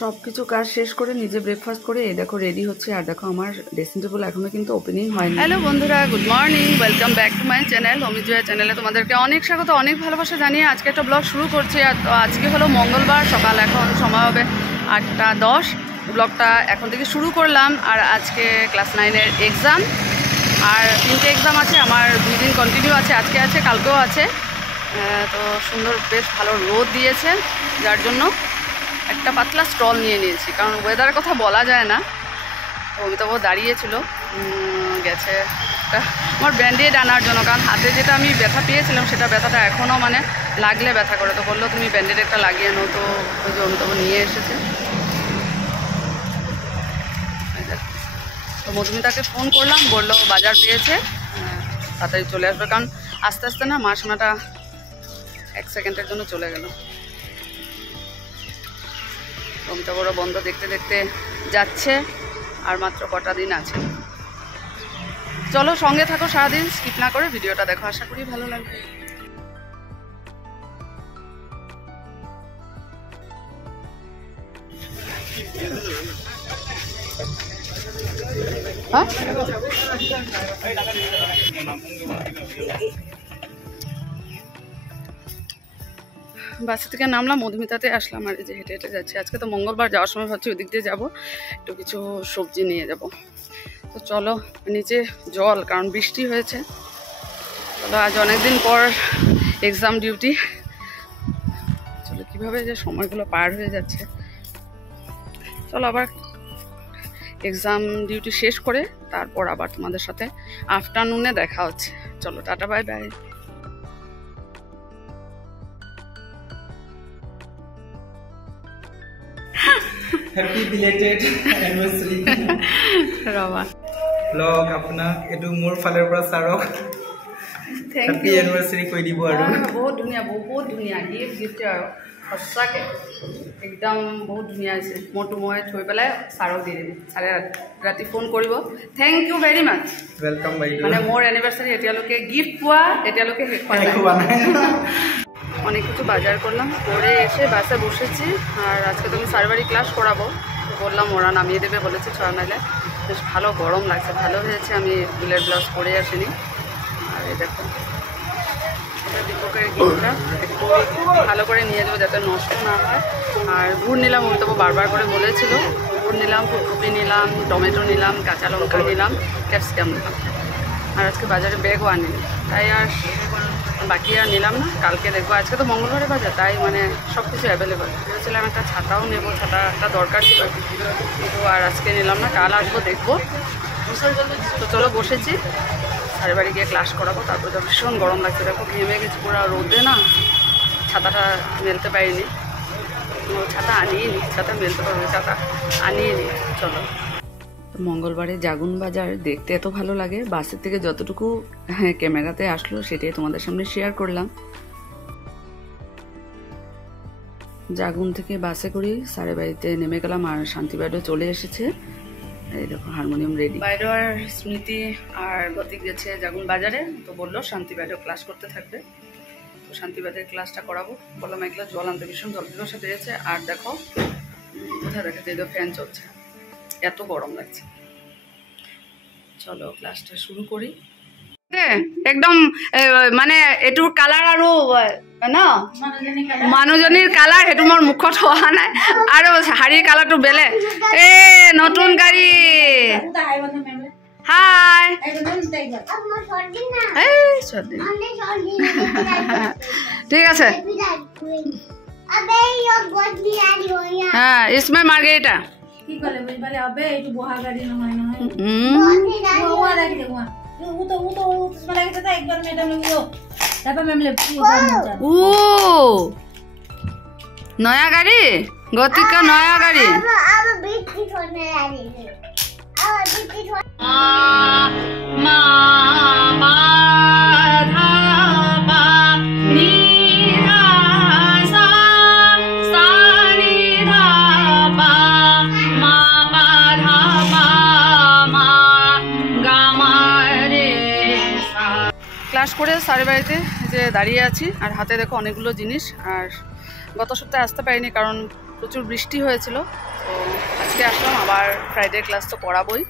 সব কিছু কাজ শেষ করে নিজে ব্রেকফাস্ট করে এই দেখো রেডি হচ্ছে। আর দেখো আমার ড্রেসিং টেবিল এখনো কিন্তু ওপেনিং হয়নি। হ্যালো বন্ধুরা, good morning, welcome back to my channel Amijaya চ্যানেলে তোমাদেরকে অনেক স্বাগত, অনেক ভালোবাসা জানিয়ে আজকে একটা ব্লগ শুরু করছি। আর তো আজকে হলো মঙ্গলবার সকাল, এখন সময় হবে 8:10। ব্লগটা এখন থেকে শুরু করলাম। আর আজকে ক্লাস 9-এর এক্সাম, আর 3টে এক্সাম আছে আমার, 2 দিন কন্টিনিউ আছে, আজকে আছে কালকেও আছে। তো সুন্দর বেশ ভালো রোদ দিয়েছে, যার জন্য একটা পাতলা স্টল নিয়ে নিয়েছি, কারণ ওয়েদারের কথা বলা যায় না। তো অমিতাভ দাঁড়িয়েছিল, গেছে আমার ব্যান্ডেড আনার জন্য, কারণ হাতে যেটা আমি ব্যথা পেয়েছিলাম সেটা ব্যথাটা এখনও মানে লাগলে ব্যথা করে। তো বললো তুমি ব্যান্ডেড একটা লাগিয়ে নাও, তো ওই যে অমিতাভ নিয়ে এসেছে। তো মধুমিতাকে ফোন করলাম, বললো বাজার পেয়েছে, তাড়াতাড়ি চলে আসবে, কারণ আস্তে আস্তে না মা সোনাটা 1 সেকেন্ডের জন্য চলে গেল। অমিতাভ বড় বন্ধ দেখতে দেখতে যাচ্ছে, আর মাত্র কটা দিন আছে। চলো সঙ্গে থাকো, সারাদিন স্কিপ না করে ভিডিওটা দেখো, আশা করি ভালো লাগবে। হ্যাঁ বাসা থেকে নামলাম, মধুমিতাতে আসলাম, আর এই যে হেঁটে হেঁটে যাচ্ছি। আজকে তো মঙ্গলবার, যাওয়ার সময় ভাবছি ওদিক দিয়ে যাবো, একটু কিছু সবজি নিয়ে যাব। তো চলো, নিচে জল, কারণ বৃষ্টি হয়েছে। চলো, আজ অনেকদিন পর এক্সাম ডিউটি। চলো কীভাবে যে সময়গুলো পার হয়ে যাচ্ছে। চলো আবার এক্সাম ডিউটি শেষ করে তারপর আবার তোমাদের সাথে আফটারনুনে দেখা হচ্ছে। চলো টাটা, bye bye. Happy belated anniversary ৰবা ব্লগ আপোনাক এইটো মোৰ ফালৰ পৰা ছাৰক হ্যাপি এনিভাৰ্চাৰি কৈ দিব। আৰু বহুত ধুনীয়া গিফ্ট আৰু সঁচাকৈ একদম বহুত ধুনীয়া হৈছে। মই থৈ পেলাই ছাৰক দি দিম, ছাৰে ৰাতি ফোন কৰিব। Thank you very much, welcome বাইদেউ। মানে মোৰ এনিভাৰ্চাৰি এতিয়ালৈকে গিফট পোৱা এতিয়ালৈকে শেষ হোৱা নাই। অনেক কিছু বাজার করলাম, করে এসে বাসে বসেছি। আর আজকে তো আমি সার্ভারি ক্লাস করাবো, বললাম ওরা নামিয়ে দেবে বলেছে 6 মাইলে। বেশ ভালো গরম লাগছে, ভালো হয়েছে আমি ফুলের ব্লাউজ পরে আসিনি। আর এই দেখো, এটা দীপকের গিফটটা একটু ভালো করে নিয়ে যাবো যাতে নষ্ট না হয়। আর গুড় নিলাম, ওই তো বারবার করে বলেছিল। গুড় নিলাম, ফুলকপি নিলাম, টমেটো নিলাম, কাঁচা লঙ্কা নিলাম, ক্যাপসিকাম নিলাম। আর আজকে বাজারে ব্যাগও আনিনি, তাই আর বাকি আর নিলাম না, কালকে দেখবো। আজকে তো মঙ্গলবারে বাজার, তাই মানে সব কিছু অ্যাভেলেবেল। ভেবেছিলাম একটা ছাতাও নেবো, ছাতাটা দরকার ছিল, কিন্তু আর আজকে নিলাম না, কাল আসবো দেখবো। তো চলো বসেছি, সাড়ে বাড়ি গিয়ে ক্লাস করাবো। তারপর তো ভীষণ গরম লাগছে, দেখো ঘেমে গেছি পুরো রোদে না, ছাতাটা মেলতে পারিনি। ছাতা আনিয়ে নি, ছাতা মেলতে পারবো, ছাতা আনিয়ে নি। চলো, মঙ্গলবারে জাগুন বাজার দেখতে এত ভালো লাগে, বাসের থেকে যতটুকু ক্যামেরাতে আসলো সেটাই তোমাদের সামনে শেয়ার করলাম। জাগুন থেকে বাসে করি সাড়ে বাড়িতে নেমে গেলাম, আর শান্তি বাইরেও চলে এসেছে। এই দেখো হারমোনিয়াম রেডি। বাইরে আর স্মৃতি আর গতিক গেছে জাগুন বাজারে, তো বললো শান্তি বাইরেও ক্লাস করতে থাকবে। তো শান্তি বাইরের ক্লাসটা করাবো। বললাম এক গ্লাস জল আনতে, ভীষণ জল পিপাসা পেয়েছে। আর দেখো কোথায় দেখাচ্ছে, এই তো ফ্যান চলছে, এত গরম লাগছে। চলো ক্লাসটা শুরু করি। একদম মানে এইটোৰ কালাৰ আৰু ন মানুহজনীৰ কালাৰ, সেইটো মোৰ মুখত হোৱা নাই। আৰু শাড়ীৰ কালাৰটো বেলেগ। নতুন গাড়ী, হাই। ঠিক আছে, হ্যাঁ ইসমে মার্গেরিটা। নয়া গাড়ি, গতিকা নয়া গাড়ি। ক্লাস করে সাড়ে বাড়িতে যে দাঁড়িয়ে আছি, আর হাতে দেখো অনেকগুলো জিনিস। আর গত সপ্তাহে আসতে পারিনি, কারণ প্রচুর বৃষ্টি হয়েছিল, তো আজকে আসলাম। আবার ফ্রাইডে ক্লাস তো করাবোই।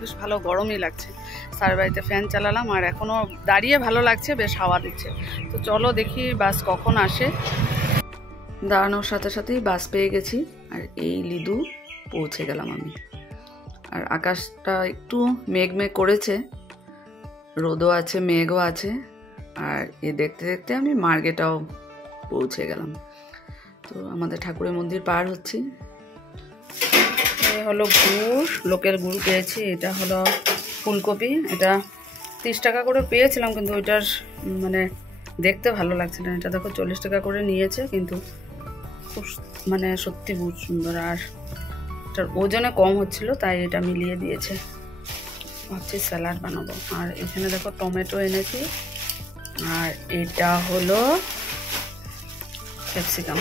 বেশ ভালো গরমই লাগছে। স্যার বাড়িতে ফ্যান চালালাম, আর এখনও দাঁড়িয়ে ভালো লাগছে, বেশ হাওয়া দিচ্ছে। তো চলো দেখি বাস কখন আসে। দাঁড়ানোর সাথে সাথেই বাস পেয়ে গেছি, আর এই লিদু পৌঁছে গেলাম আমি। আর আকাশটা একটু মেঘ করেছে, রোদও আছে, মেঘও আছে। আর এ দেখতে দেখতে আমি মার্গেটাও পৌঁছে গেলাম। তো আমাদের ঠাকুরের মন্দির পার হচ্ছি। এই হলো গুড়, লোকের গুড় পেয়েছি। এটা হলো ফুলকপি, এটা 30 টাকা করে পেয়েছিলাম, কিন্তু ওইটার মানে দেখতে ভালো লাগছে না। এটা দেখো 40 টাকা করে নিয়েছে, কিন্তু খুব মানে সত্যি বহুত সুন্দর। আর এটার ওজনে কম হচ্ছিল, তাই এটা মিলিয়ে দিয়েছে। ভাবছি স্যালাড বানাবো। আর এখানে দেখো টমেটো এনেছি, আর এটা হলো ক্যাপসিকাম,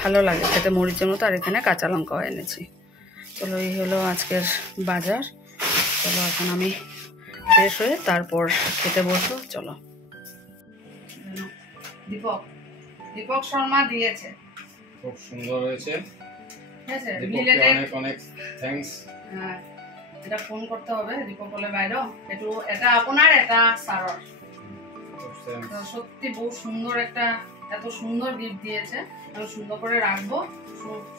ভালো লাগে খেতে মরিচের মতো। আর এখানে কাঁচা লঙ্কাও এনেছি। চলো, এই হলো আজকের বাজার। চলো এখন আমি ফ্রেশ হয়ে তারপর খেতে বসবো। চলো। দীপক দীপক শর্মা দিয়েছে, খুব সুন্দর হয়েছে। ঠিক আছে, অনেক অনেক থ্যাঙ্কস। হ্যাঁ, এটা ফোন করতে হবে। দীপক বলে বাইরেও একটু, এটা আপনার, এটা সারর। সত্যি বহু সুন্দর একটা, এত সুন্দর গিফট দিয়েছে। আমি সুন্দর করে রাখবো।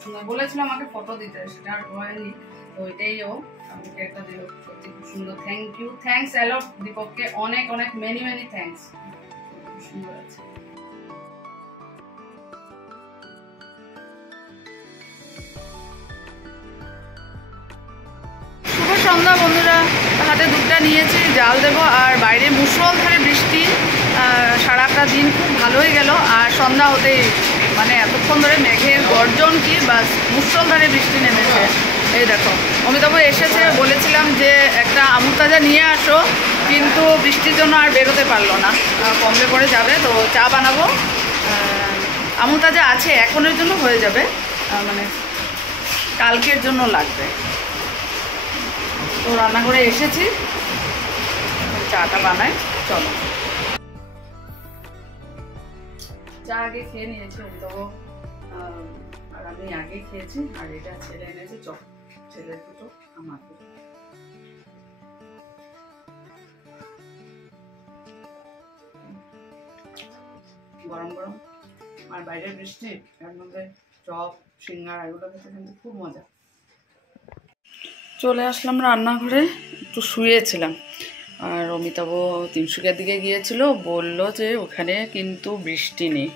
সুন্দর বলেছিল আমাকে ফটো দিতে, সেটা আর হয়নি। তো এটাই ও আমাকে একটা দিল, সত্যি খুব সুন্দর। থ্যাংক ইউ, থ্যাংকস এ লট দীপককে, অনেক অনেক মেনি মেনি থ্যাংকস। খুব সুন্দর আছে। শুভ সন্ধ্যা বন্ধুরা, হাতে দুধটা নিয়েছি, জাল দেবো। আর বাইরে মুষলধারে বৃষ্টি, সারাটা দিন খুব ভালোই গেল। আর সন্ধ্যা হতেই মানে এতক্ষণ ধরে মেঘের গর্জন কি বাস, মুষলধারে বৃষ্টি নেমেছে। এই দেখো অমিতাভ এসেছে, বলেছিলাম যে একটা আমুল তাজা নিয়ে আসো, কিন্তু বৃষ্টির জন্য আর বেরোতে পারলো না। কমলে পরে যাবে, তো চা বানাবো। আমুল তাজা আছে, এখনের জন্য হয়ে যাবে, মানে কালকের জন্য লাগবে। তো রান্নাঘরে এসেছি, চাটা বানাই। চলো, চা আগে খেয়ে নিয়েছি অমিতাভ, আর আমি আগে খেয়েছি। আর এটা ছেলে এনেছে চপ, ছেলের দুটো, আমার দুটো। গরম গরম আর বাইরের বৃষ্টি, এর মধ্যে চপ, সিঙ্গারা এগুলো খেতে কিন্তু খুব মজা। চলে আসলাম রান্নাঘরে, একটু শুয়েছিলাম। আর অমিতাভ তিনসুকিয়ার দিকে গিয়েছিল, বলল যে ওখানে কিন্তু বৃষ্টি নেই।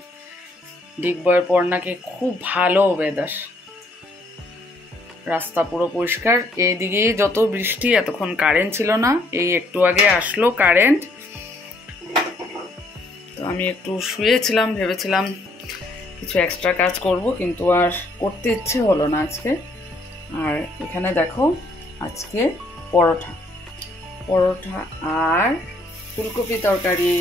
ডিগবয়ের পর নাকি খুব ভালো ওয়েদার, রাস্তা পুরো পরিষ্কার। এইদিকে যত বৃষ্টি, এতক্ষণ কারেন্ট ছিল না, এই একটু আগে আসলো কারেন্ট। তো আমি একটু শুয়েছিলাম, ভেবেছিলাম কিছু এক্সট্রা কাজ করব, কিন্তু আর করতে ইচ্ছে হলো না আজকে। আর এখানে দেখো আজকে পরোটা আর ফুলকপি তরকারি।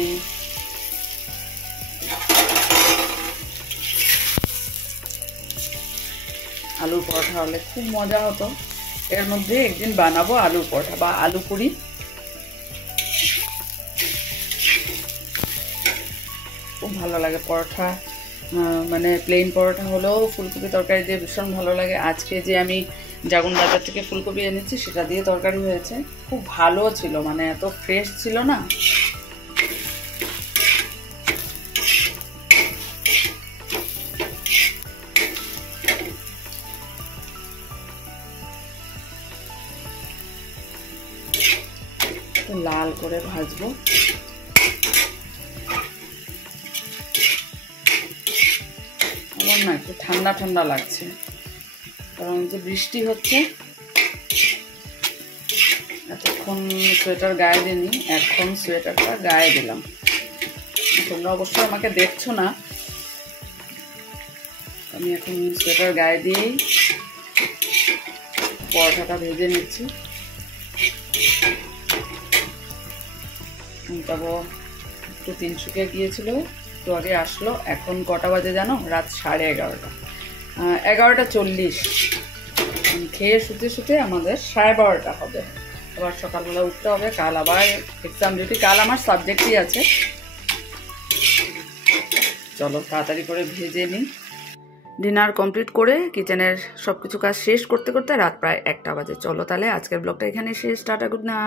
আলুর পরোটা হলে খুব মজা হতো। এর মধ্যে একদিন বানাবো আলুর পরোটা বা আলু পুরি। খুব ভালো লাগে পরোটা, মানে প্লেন পরোটা হলেও ফুলকপি তরকারি দিয়ে ভীষণ ভালো লাগে। আজকে যে আমি জাগুন বাজার থেকে ফুলকপি এনেছি, সেটা দিয়ে তরকারি হয়েছে, খুব ভালো ছিল, মানে এত ফ্রেশ ছিল না। লাল করে ভাজবো। আমার না একটু ঠান্ডা ঠান্ডা লাগছে, কারণ যে বৃষ্টি হচ্ছে। এতক্ষণ সোয়েটার গায়ে দিইনি, এখন সোয়েটারটা গায়ে দিলাম। তোমরা অবশ্যই আমাকে দেখছো না, আমি এখন সোয়েটার গায়ে দিয়েই পরোটাটা ভেজে নিচ্ছি। তারপর একটু তিনসুকিয়া গিয়েছিল, একটু আগে আসলো। এখন কটা বাজে জানো? রাত 11:30, 11:40। খেয়ে শুতে শুতে আমাদের 12:30 হবে। আবার সকালবেলা উঠতে হবে, কাল আবার এক্সাম ডিউটি। কাল আমার সাবজেক্টই আছে। চলো তাড়াতাড়ি করে ভেজে নিই। ডিনার কমপ্লিট করে কিচেনের সব কিছু কাজ শেষ করতে করতে রাত প্রায় 1টা বাজে। চলো তাহলে আজকের ব্লগটা এখানে শেষ। Tata, good night.